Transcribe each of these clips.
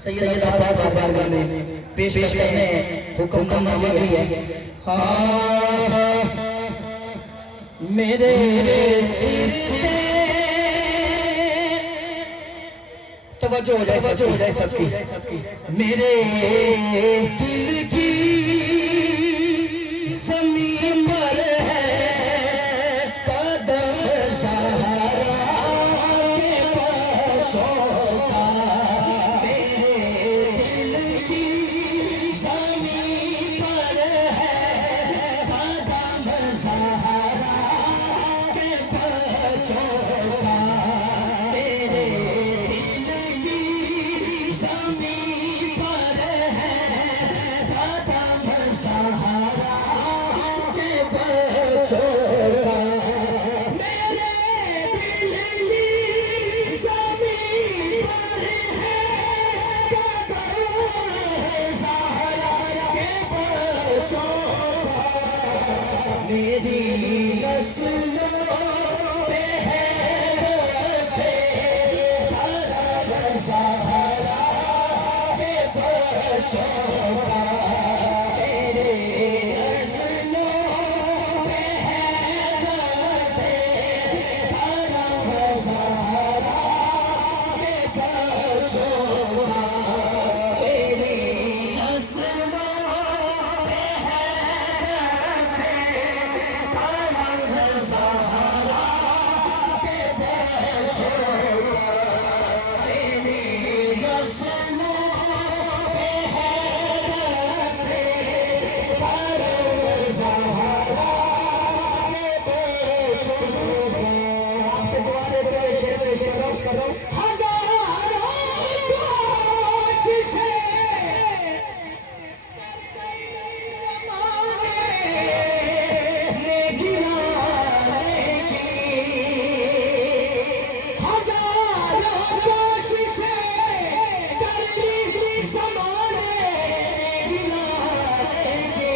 सैयदा बारगाह में पेश करने हुक्म मांगा है। हाँ मेरे सिलसिले तवज्जो हो जाए सबकी मेरे दिल की ज़मीन पर है कदम ज़हरा के बच्चों का। मेरे दिल की ज़मीन पर है कदम ज़हरा के बच्चों का। मेरे दिल की ज़मीन पर है कदम ज़हरा के बच्चों का। मेरे दिल की ज़मीन पर है कदम ज़हरा के बच्चों का। मेरी नस्लों पे है बसे कदम ज़हरा के बच्चों का। मेरे नस्लों पे है बसे कदम ज़हरा के बच्चों का। मेरी नस्लों पे है बसे कदम ज़हरा के बच्चों का। मेरी नस्लों पे है बसे कदम ज़हरा के बच्चों का। आपसे दुआ से पहले शेर करो। हज़ारों कोशिशें ने गिराने की, हज़ारों कोशिशें कर ली ज़माने ने गिराने की।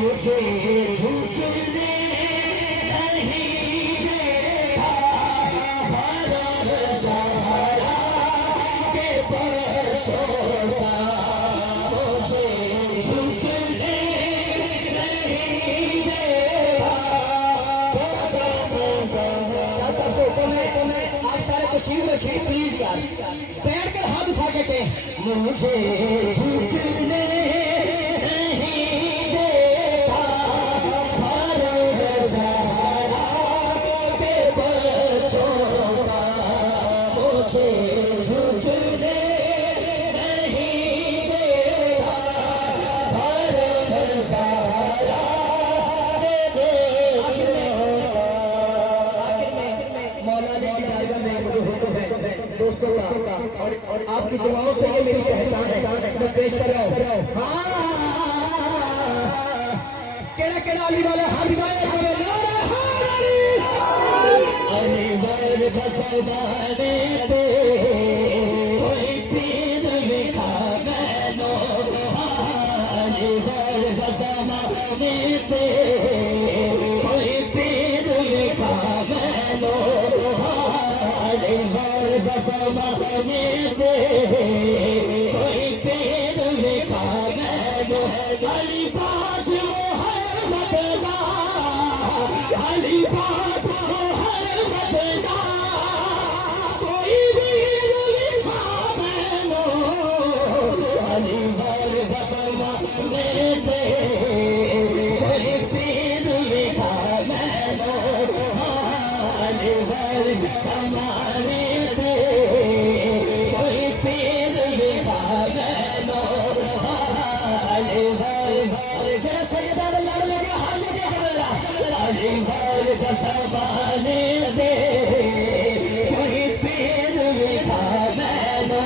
मुझे झुकने नहीं देता कदम ज़हरा के बच्चों का। मुझे झुकने नहीं देता। समय आप सारे तशरीफ रखिए प्लीज यार, बैठ कर हाथ उठा के कहें मुझे झुकने नहीं देता कदम ज़हरा के बच्चों का। मुझे झुकने नहीं देता कदम ज़हरा के बच्चों का। आखिर में मौला ने की बारगाह में मुझे हुक्म है दोस्तों का, और आपकी दुआओं से ये मेरी पहचान है, मैं पेश कर रहा हूँ। हाँ केड़ा अली वाले हाथ उठाए बोले अली वाले बसवाने पे कोई पीर लिखा मैनो। अली वाले बसवाने पे कोई पीर लिखा मैनो। अली वाले बसवाने पे कोई पीर लिखा मैनो। अली पास वो है बदला, अली पास वो है बदला, कोई पीर लिखा मैनो। अली वाले बसवाने पे कोई पीर लिखा मैनो। अली वाले बसवाने पे कोई पीर लिखा मैनो। अली वाले जरा सैयदा यार लगे हाथ देख मेरा। अली वाले बसवाने पे कोई पीर लिखा मैनो।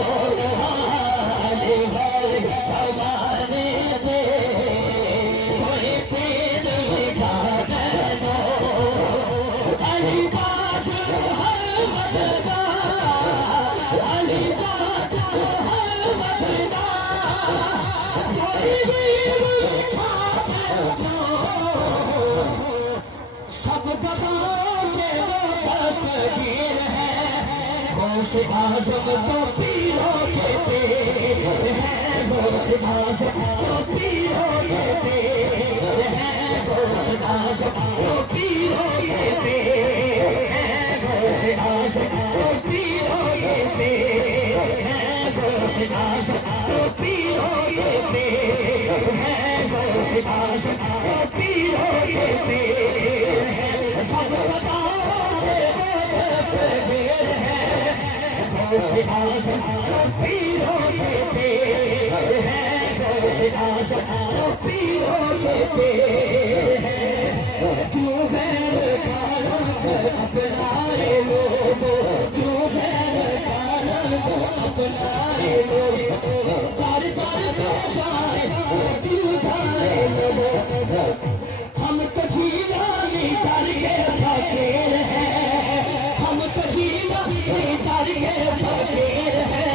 अली वाले बसवाने पे कोई पीर लिखा मैनो। आज़म तो पीरों के पीर हैं, गौस आज़म तो पीरों के पीर हैं, गौस आज़म तो पीरों के पीर हैं, गौस आज़म तो पीरों के पीर हैं, गौस आज़म तो पीरों के पीर हैं, गौस आज़म तो पीरों के पीर हैं। सब बताओ कैसे पीर हैं, गौस आज़म तो पीरों के पीर हैं, गौस आज़म तो पीरों के पीर हैं। क्यों बैर का रंग अपनाए लोगों, क्यों बैर का रंग अपनाए लोगों, बार बार जाए क्यों जाए लोगों, हम तो जीना नहीं करके फकीर हैं, हम तो जीना नहीं करके फकीर हैं।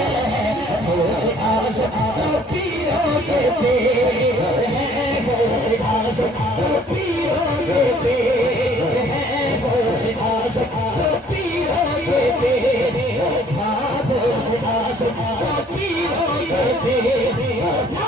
गौस आज़म तो पीरों के पीर हैं, गौस आज़म तो पीरों के पीर हैं, गौस आज़म तो पीरों के पीर हैं, गौस आज़म तो पीरों के पीर हैं।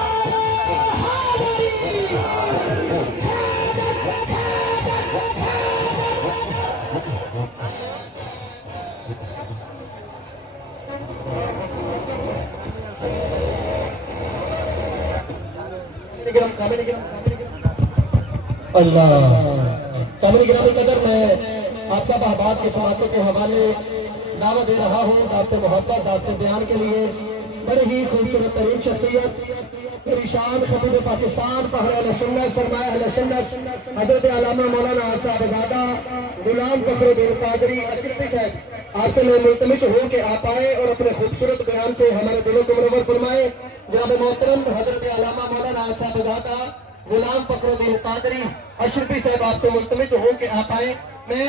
अल्लाह कामिल गिरामी कदर, मैं आप सब अहबाब के समातों के हवाले दावा दे रहा हूँ दावत मोहब्बत दावत बयान के लिए। बड़ी ही खूबसूरत तरीन शख्सियत ईशान खबीर पाकिस्तान पहले अहले सुन्नत सरमाया अहले सुन्नत हज़रत अल्लामा मौलाना साहबजादा गुलाम फखरुद्दीन कादरी अशरफी साहब, आपसे मैं मुल्तमिस हूँ कि आप आए और अपने खूबसूरत बयान से हमारे दिलों को मुनव्वर फरमाए। जनाब मोहतरम हज़रत अल्लामा मौलाना साहबजादा गुलाम फखरुद्दीन कादरी अशरफी साहब, आपसे मुल्तमिस हूँ कि आप आए। मैं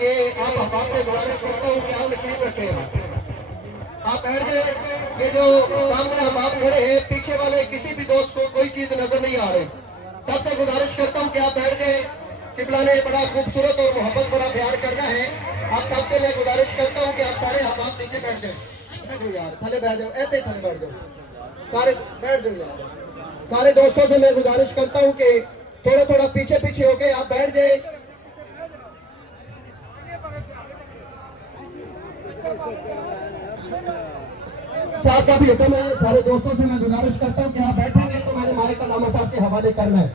ये आप अहबाब से गुजारिश करता हूँ कि आप तशरीफ रखें, आप बैठ जाए। ये जो सामने हम आप खड़े हैं, पीछे वाले किसी भी दोस्त को कोई चीज नजर नहीं आ रही। सबसे गुजारिश करता हूँ कि आप बैठ जाए। किबला ने बड़ा खूबसूरत और मोहब्बत भरा प्यार करना है। आप सबसे मैं गुजारिश करता हूँ कि आप सारे अहबाब नीचे बैठ जाए। बैठ जाओ यार, थले बैठ जाओ, ऐसे ही थले बैठ जाओ, सारे बैठ जाओ यार। सारे दोस्तों से मैं गुजारिश करता हूँ कि थोड़ा थोड़ा पीछे पीछे होके आप बैठ जाए। साहब का भी हुक्म है, सारे दोस्तों से मैं गुजारिश करता हूँ कि आप बैठेंगे तो मैंने माइक का नामा साहब के हवाले करना है।